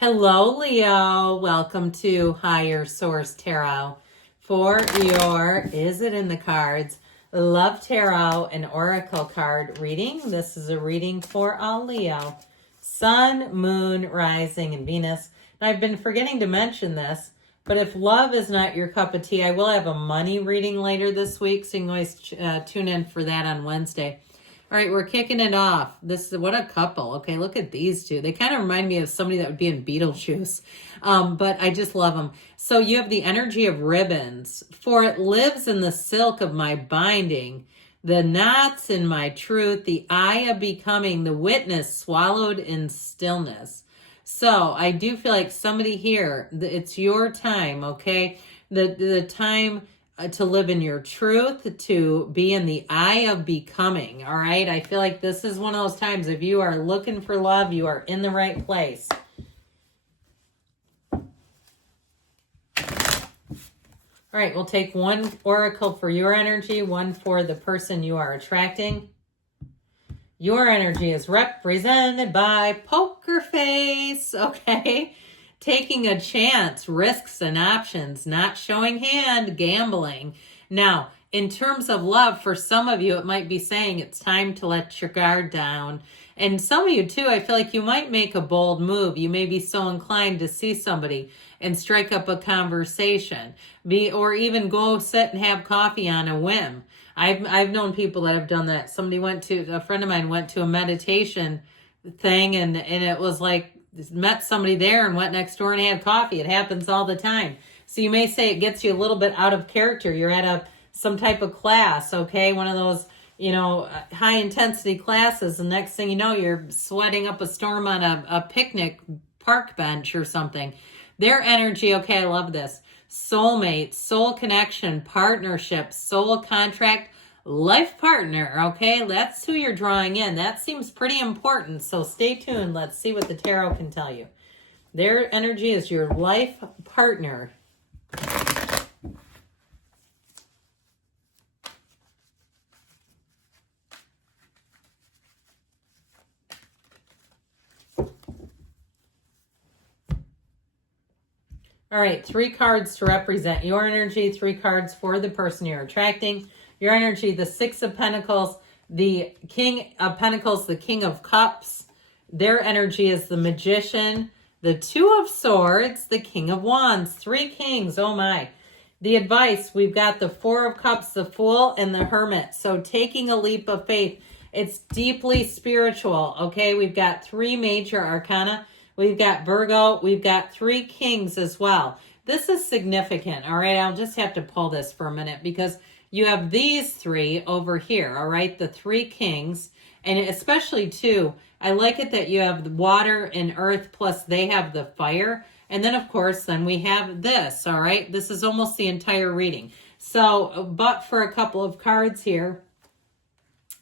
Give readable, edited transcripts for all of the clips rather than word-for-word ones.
Hello, Leo. Welcome to Higher Source Tarot for your Is It in the Cards? Love Tarot and Oracle card reading. This is a reading for all Leo. Sun, Moon, Rising, and Venus. And I've been forgetting to mention this, but if love is not your cup of tea, I will have a money reading later this week, so you can always tune in for that on Wednesday. All right, we're kicking it off. This is what a couple. Okay, look at these two. They kind of remind me of somebody that would be in Beetlejuice, but I just love them. So you have the energy of ribbons. For it lives in the silk of my binding, the knots in my truth, the eye of becoming, the witness swallowed in stillness. So I do feel like somebody here, it's your time, okay? The time to live in your truth, to be in the eye of becoming, all right? I feel like this is one of those times, if you are looking for love, you are in the right place. All right, we'll take one oracle for your energy, one for the person you are attracting. Your energy is represented by Poker Face, okay? Taking a chance, risks and options, not showing hand, gambling. Now, in terms of love, for some of you, it might be saying it's time to let your guard down. And some of you, too, I feel like you might make a bold move. You may be so inclined to see somebody and strike up a conversation, or even go sit and have coffee on a whim. I've known people that have done that. A friend of mine went to a meditation thing, and it was like, met somebody there and went next door and had coffee. It happens all the time. So you may say it gets you a little bit out of character. You're at some type of class, okay? One of those, high intensity classes. And next thing you know, you're sweating up a storm on a picnic park bench or something. Their energy, okay, I love this. Soulmate, soul connection, partnership, soul contract, life partner, okay? That's who you're drawing in. That seems pretty important, so stay tuned. Let's see what the tarot can tell you. Their energy is your life partner. All right, 3 cards to represent your energy, 3 cards for the person you're attracting. Your energy, the 6 of Pentacles, the King of Pentacles, the King of Cups. Their energy is the Magician, the 2 of Swords, the King of Wands. 3 kings, oh my. The advice, we've got the 4 of Cups, the Fool, and the Hermit. So taking a leap of faith, it's deeply spiritual, okay? We've got 3 major arcana. We've got Virgo. We've got 3 kings as well. This is significant, all right? I'll just have to pull this for a minute because you have these 3 over here, all right? The 3 kings, and especially too, I like it that you have the water and earth, plus they have the fire. And then, of course, then we have this, all right? This is almost the entire reading. So, but for a couple of cards here,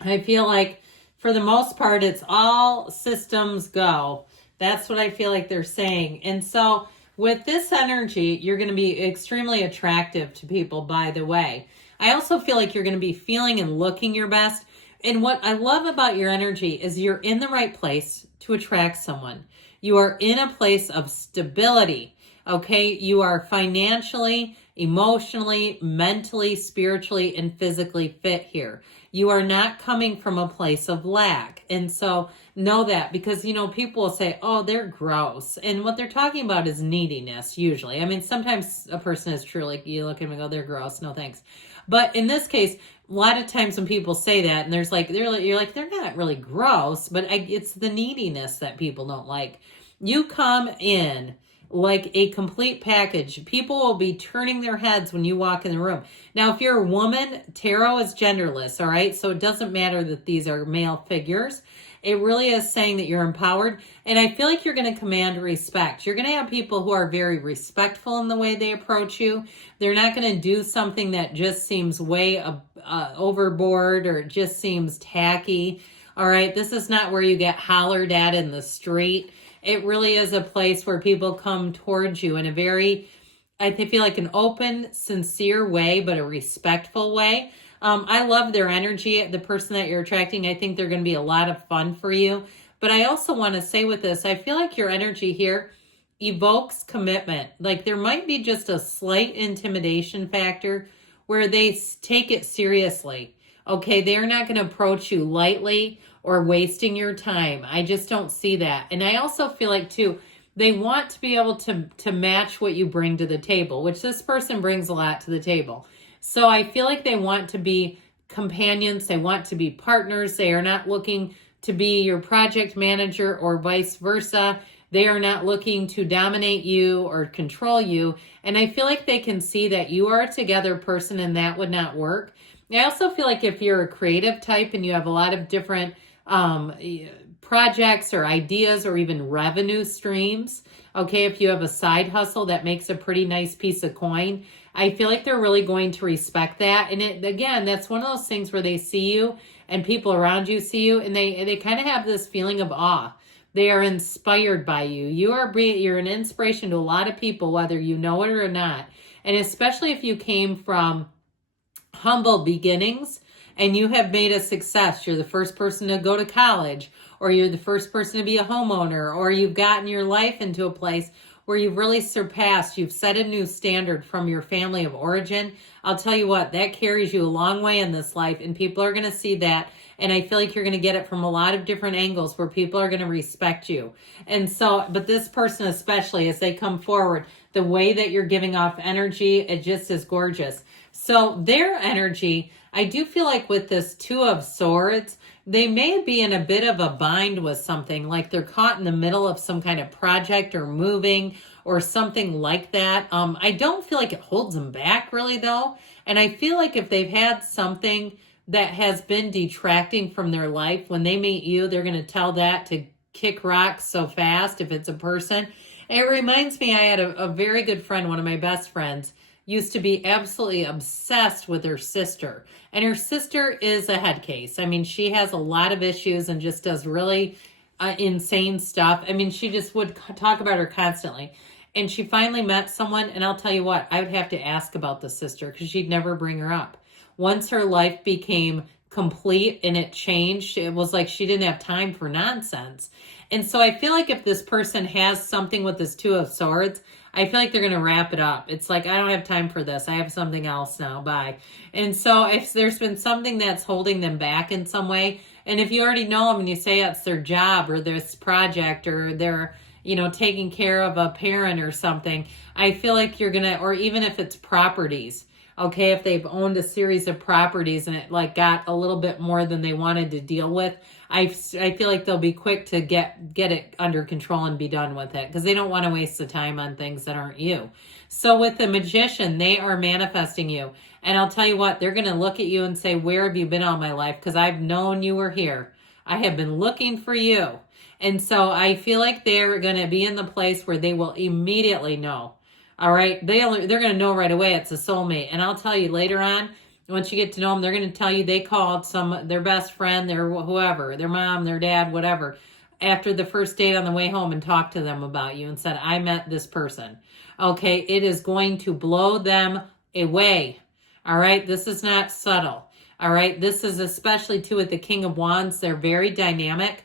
I feel like for the most part, it's all systems go. That's what I feel like they're saying. And so with this energy, you're going to be extremely attractive to people, by the way. I also feel like you're going to be feeling and looking your best. And what I love about your energy is you're in the right place to attract someone. You are in a place of stability, okay? You are financially, emotionally, mentally, spiritually, and physically fit here. You are not coming from a place of lack. And so know that, because, people will say, oh, they're gross. And what they're talking about is neediness, usually. I mean, sometimes a person is truly, you look at them and go, they're gross. No, thanks. But in this case, a lot of times when people say that, and you're like, they're not really gross, but it's the neediness that people don't like. You come in like a complete package. People will be turning their heads when you walk in the room. Now, if you're a woman, tarot is genderless, all right? So it doesn't matter that these are male figures. It really is saying that you're empowered. And I feel like you're going to command respect. You're going to have people who are very respectful in the way they approach you. They're not going to do something that just seems way overboard or it just seems tacky. All right, this is not where you get hollered at in the street. It really is a place where people come towards you in a very, I feel like an open, sincere way, but a respectful way. I love their energy, the person that you're attracting. I think they're going to be a lot of fun for you. But I also want to say with this, I feel like your energy here evokes commitment. Like there might be just a slight intimidation factor where they take it seriously. Okay, they're not going to approach you lightly or wasting your time. I just don't see that. And I also feel like too, they want to be able to match what you bring to the table, which this person brings a lot to the table. So I feel like they want to be companions. They want to be partners. They are not looking to be your project manager or vice versa. They are not looking to dominate you or control you. And I feel like they can see that you are a together person and that would not work. I also feel like if you're a creative type and you have a lot of different projects or ideas or even revenue streams, okay, if you have a side hustle that makes a pretty nice piece of coin, I feel like they're really going to respect that. And again, that's one of those things where they see you and people around you see you and they kind of have this feeling of awe. They are inspired by you. You're an inspiration to a lot of people, whether you know it or not. And especially if you came from humble beginnings and you have made a success. You're the first person to go to college, or you're the first person to be a homeowner, or you've gotten your life into a place where you've really surpassed, you've set a new standard from your family of origin. I'll tell you what, that carries you a long way in this life, and people are going to see that. And I feel like you're going to get it from a lot of different angles where people are going to respect you. And so, but this person especially, as they come forward, the way that you're giving off energy, it just is gorgeous. So their energy, I do feel like with this Two of Swords, they may be in a bit of a bind with something, like they're caught in the middle of some kind of project or moving or something like that. I don't feel like it holds them back really though. And I feel like if they've had something that has been detracting from their life, when they meet you, they're going to tell that to kick rocks so fast if it's a person. It reminds me, I had a very good friend, one of my best friends, used to be absolutely obsessed with her sister. And her sister is a head case. I mean, she has a lot of issues and just does really insane stuff. I mean, she just would talk about her constantly. And she finally met someone, and I'll tell you what, I would have to ask about the sister because she'd never bring her up. Once her life became complete and it changed, it was like she didn't have time for nonsense. And so I feel like if this person has something with this Two of Swords, I feel like they're going to wrap it up. It's like, I don't have time for this. I have something else now. Bye. And so if there's been something that's holding them back in some way, and if you already know them and you say it's their job or this project or they're, taking care of a parent or something, I feel like you're going to, or even if it's properties, okay, if they've owned a series of properties and it like got a little bit more than they wanted to deal with, I feel like they'll be quick to get it under control and be done with it because they don't want to waste the time on things that aren't you. So with the Magician, they are manifesting you. And I'll tell you what, they're going to look at you and say, where have you been all my life? Because I've known you were here. I have been looking for you. And so I feel like they're going to be in the place where they will immediately know. All right. They're going to know right away it's a soulmate. And I'll tell you later on, once you get to know them, they're going to tell you they called their best friend, their whoever, their mom, their dad, whatever, after the first date on the way home and talked to them about you and said, I met this person. Okay. It is going to blow them away. All right. This is not subtle. All right. This is especially too with the King of Wands. They're very dynamic.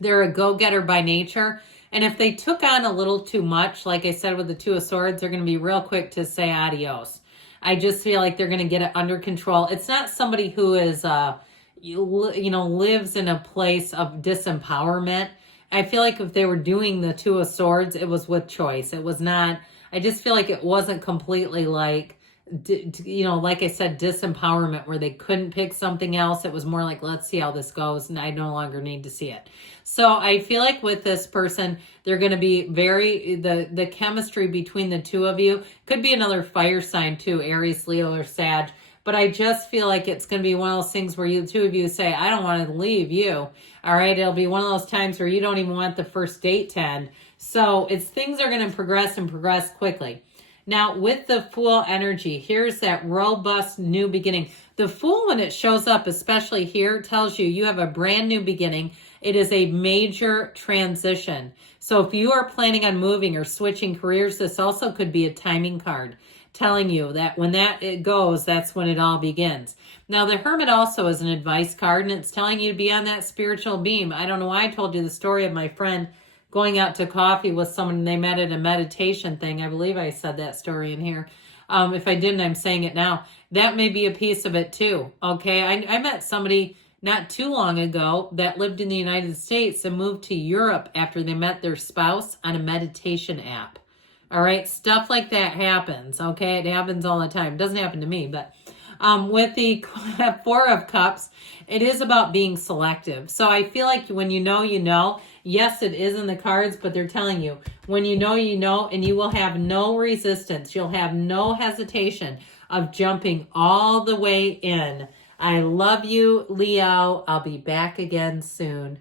They're a go-getter by nature. And if they took on a little too much, like I said with the Two of Swords, they're going to be real quick to say adios. I just feel like they're going to get it under control. It's not somebody who is, lives in a place of disempowerment. I feel like if they were doing the Two of Swords, it was with choice. It was not, I just feel like it wasn't completely like, like I said, disempowerment where they couldn't pick something else. It was more like, let's see how this goes. And I no longer need to see it. So I feel like with this person, they're going to be the chemistry between the two of you could be another fire sign too, Aries, Leo, or Sag. But I just feel like it's going to be one of those things where the two of you say, I don't want to leave you. All right. It'll be one of those times where you don't even want the first date to end. So things are going to progress quickly. Now, with the Fool energy, here's that robust new beginning. The Fool, when it shows up, especially here, tells you have a brand new beginning. It is a major transition. So if you are planning on moving or switching careers, this also could be a timing card telling you that when it goes, that's when it all begins. Now, the Hermit also is an advice card, and it's telling you to be on that spiritual beam. I don't know why I told you the story of my friend going out to coffee with someone and they met at a meditation thing. I believe I said that story in here. If I didn't, I'm saying it now. That may be a piece of it too. Okay. I met somebody not too long ago that lived in the United States and moved to Europe after they met their spouse on a meditation app. All right. Stuff like that happens. Okay. It happens all the time. It doesn't happen to me, but with the Four of Cups, it is about being selective. So I feel like when you know, you know. Yes, it is in the cards, but they're telling you, when you know, you know, and you will have no resistance. You'll have no hesitation of jumping all the way in. I love you, Leo. I'll be back again soon.